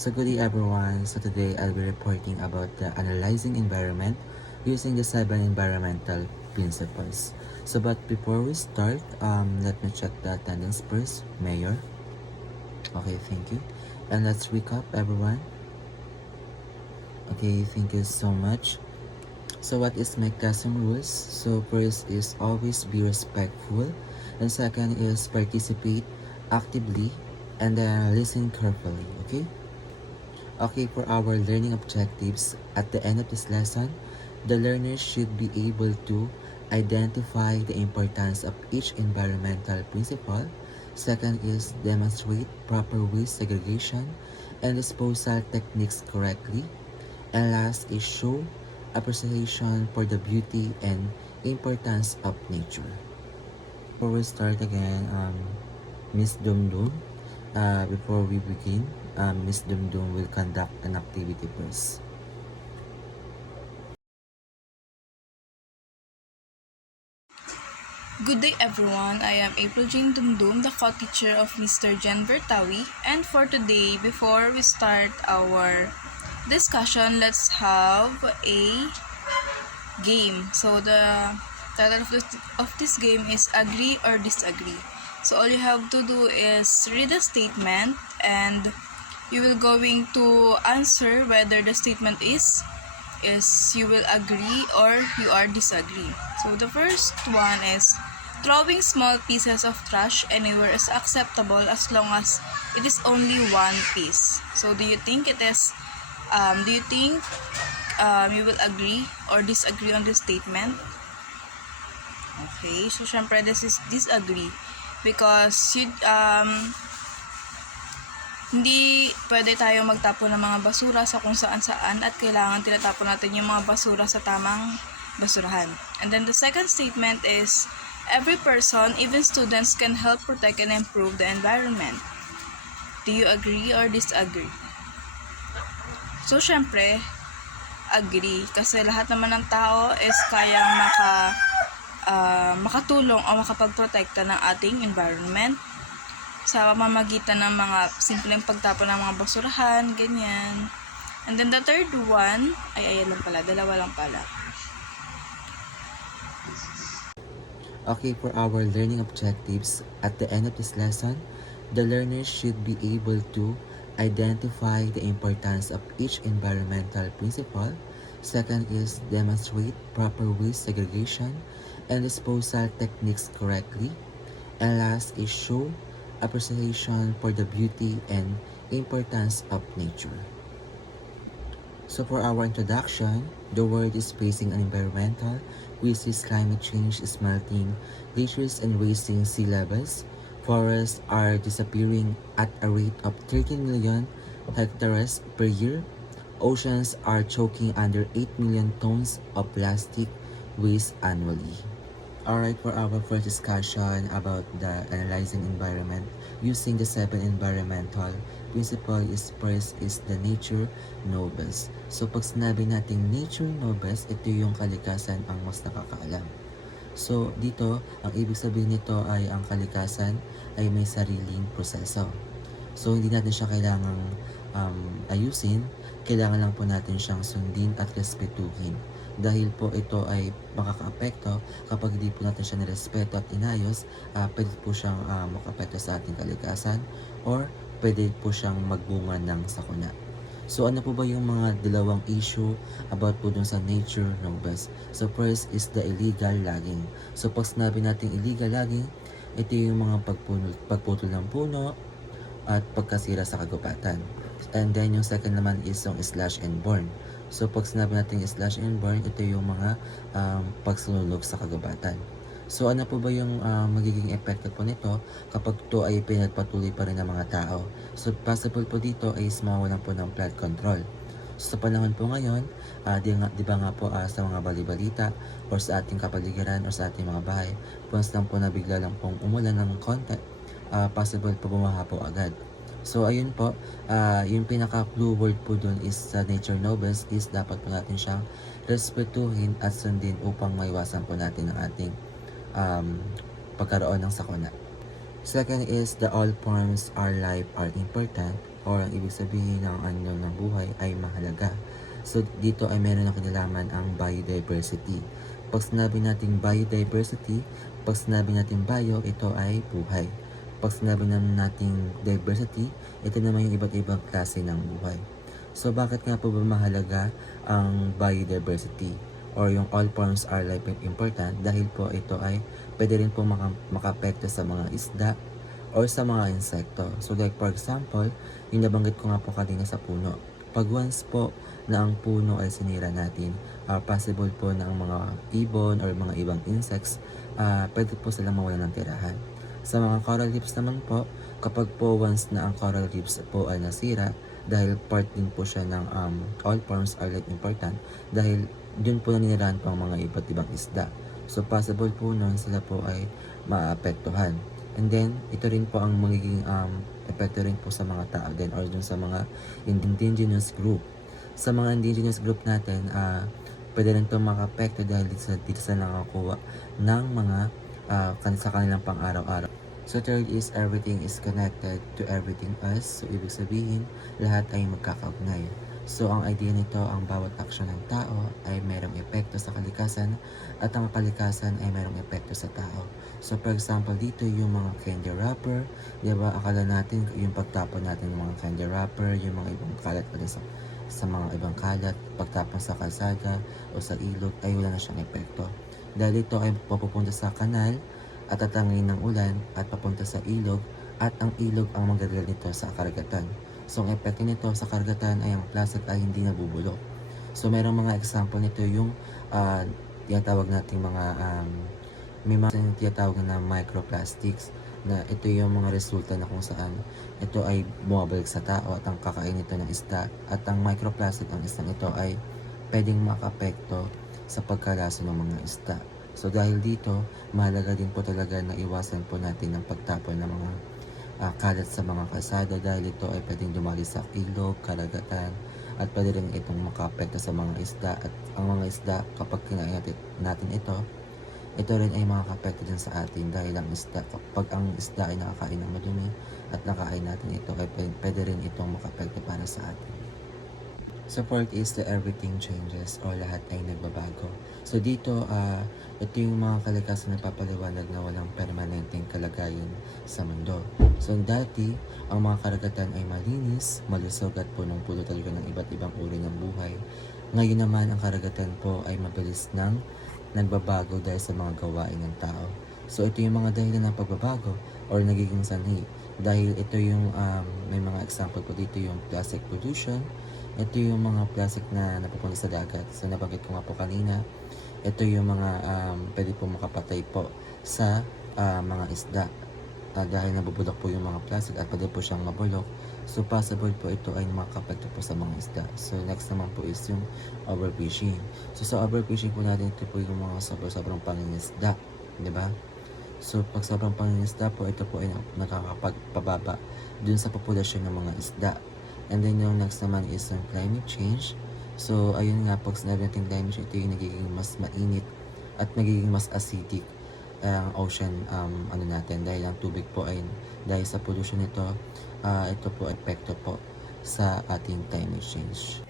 So good day everyone. So today I'll be reporting about the analyzing environment using the 7 environmental principles. So but before we start, let me check the attendance first. Mayor. Okay, thank you. And let's recap everyone. Okay, thank you so much. So what is my classroom rules? So first is always be respectful, and second is participate actively, and then listen carefully. Okay, for our learning objectives, at the end of this lesson, the learners should be able to identify the importance of each environmental principle. Second is demonstrate proper waste segregation and disposal techniques correctly. And last is show appreciation for the beauty and importance of nature. Before we start again, Miss Dumdum, before we begin, Miss Dumdum will conduct an activity first. Good day everyone, I am April Jane Dumdum, the co-teacher of Mr. Jen Vertawi, and for today, before we start our discussion, let's have a game. So the title of this game is Agree or Disagree. So all you have to do is read the statement and you will going to answer whether the statement is you will agree or you are disagree. So the first one is throwing small pieces of trash anywhere is acceptable as long as it is only one piece. So do you think you will agree or disagree on this statement? Okay, so syempre this is disagree because hindi pwede tayo magtapon ng mga basura sa kung saan at kailangan tinatapon natin yung mga basura sa tamang basurahan. And then the second statement is every person, even students, can help protect and improve the environment. Do you agree or disagree? So syempre agree kasi lahat naman ng tao is kayang makatulong o makapagprotekta ng ating environment sa pamamagitan ng mga simpleng pagtapon ng mga basurahan, ganyan. And then the third one, dalawa lang pala. Okay, for our learning objectives, at the end of this lesson, the learners should be able to identify the importance of each environmental principle. Second is demonstrate proper waste segregation and disposal techniques correctly. And last is show appreciation for the beauty and importance of nature. So for our introduction, the world is facing an environmental crisis. Climate change is melting glaciers and raising sea levels. Forests are disappearing at a rate of 13 million hectares per year. Oceans are choking under 8 million tons of plastic waste annually. Alright, for our first discussion about the analyzing environment using the 7 environmental principle is first is the nature nobis. So pag sinabi natin nature nobis, ito yung kalikasan ang mas nakakaalam. So dito, ang ibig sabihin nito ay ang kalikasan ay may sariling proseso. So hindi natin siya kailangang ayusin, kailangan lang po natin siyang sundin at respetuhin. Dahil po ito ay makakaapekto kapag hindi po natin siya nirespeto at inayos, pwede po siyang makaapekto sa ating kalikasan or pwede po siyang magbunga ng sakuna. So ano po ba yung mga dalawang issue about po dun sa nature nobis? So first is the illegal logging. So pag sinabi natin illegal logging, ito yung mga pagputol ng puno at pagkasira sa kagubatan. And then yung second naman is yung slash and burn. So pag sinabi natin slash and burn, ito yung mga pagsunulog sa kagubatan. So ano po ba yung magiging epekto po nito kapag ito ay pinagpatuloy pa rin ng mga tao? So possible po dito ay mawalan po ng flood control. So sa panahon po ngayon, di ba nga po sa mga balibalita or sa ating kapaligiran or sa ating mga bahay, once lang po na bigla lang pong umulan ng konti, possible po bumaha po agad. So ayun po, yung pinaka-clue word po dun is sa nature nobis is dapat po natin siyang respetuhin at sundin upang maiwasan po natin ang ating pagkaroon ng sakuna. Second is the all forms are life are important or ang ibig sabihin ng anyo ng buhay ay mahalaga. So dito ay meron ng kinalaman ang biodiversity. Pag sinabi natin biodiversity, pag sinabi natin bio, ito ay buhay. Pag sinabi naman natin diversity, ito naman yung iba't ibang klase ng buhay. So bakit nga po ba mahalaga ang biodiversity or yung all forms are life important? Dahil po ito ay pwede rin po makapekto sa mga isda or sa mga insekto. So like for example, yung nabanggit ko nga po kanina sa puno. Pag once po na ang puno ay sinira natin, possible po na ang mga ibon or mga ibang insects, pwede po silang mawalan ng tirahan. Sa mga coral reefs naman po, kapag po once na ang coral reefs po ay nasira, dahil part din po siya ng all forms are life important, dahil dun po naninirahan po ang mga iba't ibang isda. So possible po nun sila po ay maapektuhan. And then, ito rin po ang magiging epekto rin po sa mga tao din or dun sa mga indigenous group. Sa mga indigenous group natin, pwede rin ito makapekto dahil dito sa nakakuha ng mga sa kanilang pang-araw-araw. So third is everything is connected to everything else. So ibig sabihin, lahat ay magkakaugnay. So ang idea nito, ang bawat aksyon ng tao ay mayroong epekto sa kalikasan at ang kalikasan ay mayroong epekto sa tao. So for example, dito yung mga candy wrapper, di ba? Akala natin yung pagtapon natin ng mga candy wrapper, yung mga ibang kalat sa mga ibang kalat, pagtapon sa kalsada o sa ilog ay wala na siyang epekto. Dahil ito ay papupunta sa kanal at tatangin ng ulan at papunta sa ilog at ang ilog ang magdadala nito sa karagatan. So ang epekto nito sa karagatan ay ang plastic ay hindi nabubulok. So mayroong mga example nito yung tinatawag nating mga may mga tinatawag na microplastics na ito yung mga resulta na kung saan ito ay bumabalik sa tao at ang kakain nito ng isda at ang microplastic ang isang ito ay pwedeng makapekto sa pagkalaso ng mga isda. So dahil dito, mahalaga din po talaga na iwasan po natin ang pagtapon ng mga kalat sa mga kalsada dahil ito ay pwedeng dumali sa ilog, karagatan at pwede rin itong makapekto sa mga isda at ang mga isda kapag kinain natin ito rin ay makakapekto din sa atin dahil ang isda, kapag ang isda ay nakakain ng madumi at nakain natin ito ay pwede rin itong makapekto para sa atin. So fourth is that everything changes o lahat ay nagbabago. So dito, ito yung mga kalikasan na papaliwanag na walang permanenteng kalagayan sa mundo. So dati, ang mga karagatan ay malinis, malusog at punong-puno talaga ng iba't ibang uri ng buhay. Ngayon naman, ang karagatan po ay mabilis nang nagbabago dahil sa mga gawain ng tao. So ito yung mga dahilan ng pagbabago or nagiging sanhi. Dahil ito yung may mga example po dito yung plastic pollution. Ito yung mga plastic na napupunta sa dagat. So nabanggit ko nga po kanina, ito yung mga pwede po makapatay po sa mga isda. Dahil nabubulok po yung mga plastic at pwede po siyang mabulok. So possible po ito ay makapekto po sa mga isda. So next naman po is yung overfishing. So sa overfishing po natin, ito po yung mga sobrang pangingisda. Diba? So pag sobrang pangingisda po, ito po ay nakakapagpababa dun sa populasyon ng mga isda. And then yung next naman is yung climate change. So ayun nga, pag sinabi natin climate change, ito yung nagiging mas mainit at nagiging mas acidic ang ocean natin dahil ang tubig po ay dahil sa pollution nito, ito po epekto po sa ating climate change.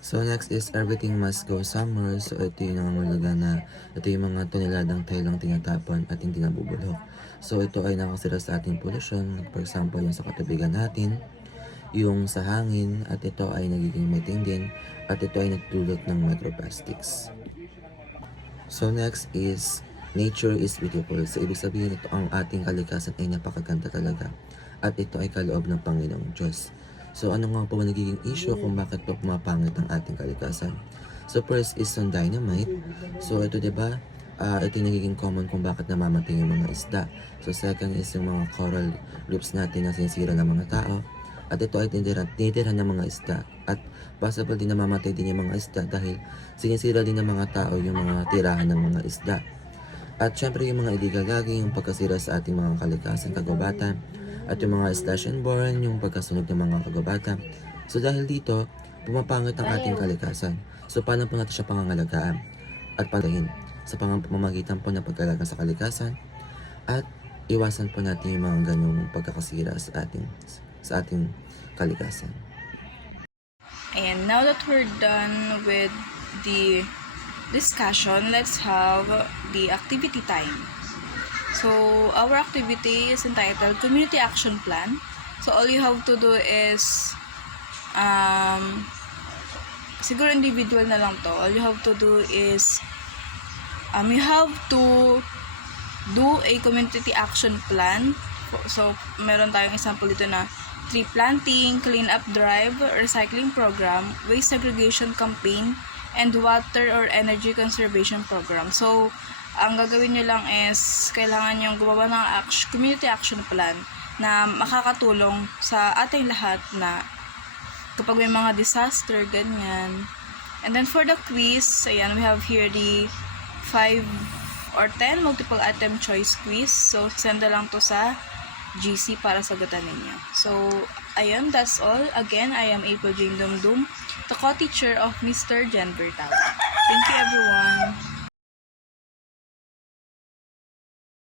So next is everything must go somewhere. So ito yung nangangulaga na ito yung mga toneladang tayong tinatapon at hindi nabubulok. So ito ay nakasira sa ating pollution. For example, yung sa katubigan natin, yung sa hangin, at ito ay nagiging methane din at ito ay nagdulot ng microplastics. So next is nature is beautiful. So ibig sabihin ito, ang ating kalikasan ay napakaganda talaga at ito ay kaloob ng Panginoong Diyos. So ano nga po ba nagiging issue kung bakit po pumapangit ang ating kalikasan? So first is yung dynamite. So ito, diba, ito yung nagiging common kung bakit namamatay yung mga isda. So second is yung mga coral reefs natin na sinisira ng mga tao. At ito ay tinitirahan ng mga isda. At possible din namamatay din yung mga isda dahil sinisira din ng mga tao yung mga tirahan ng mga isda. At syempre yung mga illegal logging, yung pagkasira sa ating mga kalikasan, kagubatan, at yung mga slash and burn, yung pagkasunog ng mga kagubatan. So dahil dito, pumapangit ang ating kalikasan. So paano po natin siya pangangalagaan at palahin sa pamamagitan po ng pag-alaga sa kalikasan at iwasan po natin yung mga ganyong pagkakasira sa ating sa ating kalikasan. And now that we're done with the discussion, let's have the activity time. So, our activity is entitled Community Action Plan. So, all you have to do is, siguro individual na lang to. All you have to do is, you have to do a community action plan. So, meron tayong example dito na tree planting, clean up drive, recycling program, waste segregation campaign, and water or energy conservation program. So, ang gagawin nyo lang is, kailangan nyo gumawa ng community action plan na makakatulong sa ating lahat na kapag may mga disaster, ganyan. And then for the quiz, ayan, we have here the 5 or 10 multiple item choice quiz. So, send na lang to sa GC para sagutan ninyo. So, ayun, that's all. Again, I am April Jane Dumdum, the co-teacher of Mr. Denver Tawi. Thank you, everyone.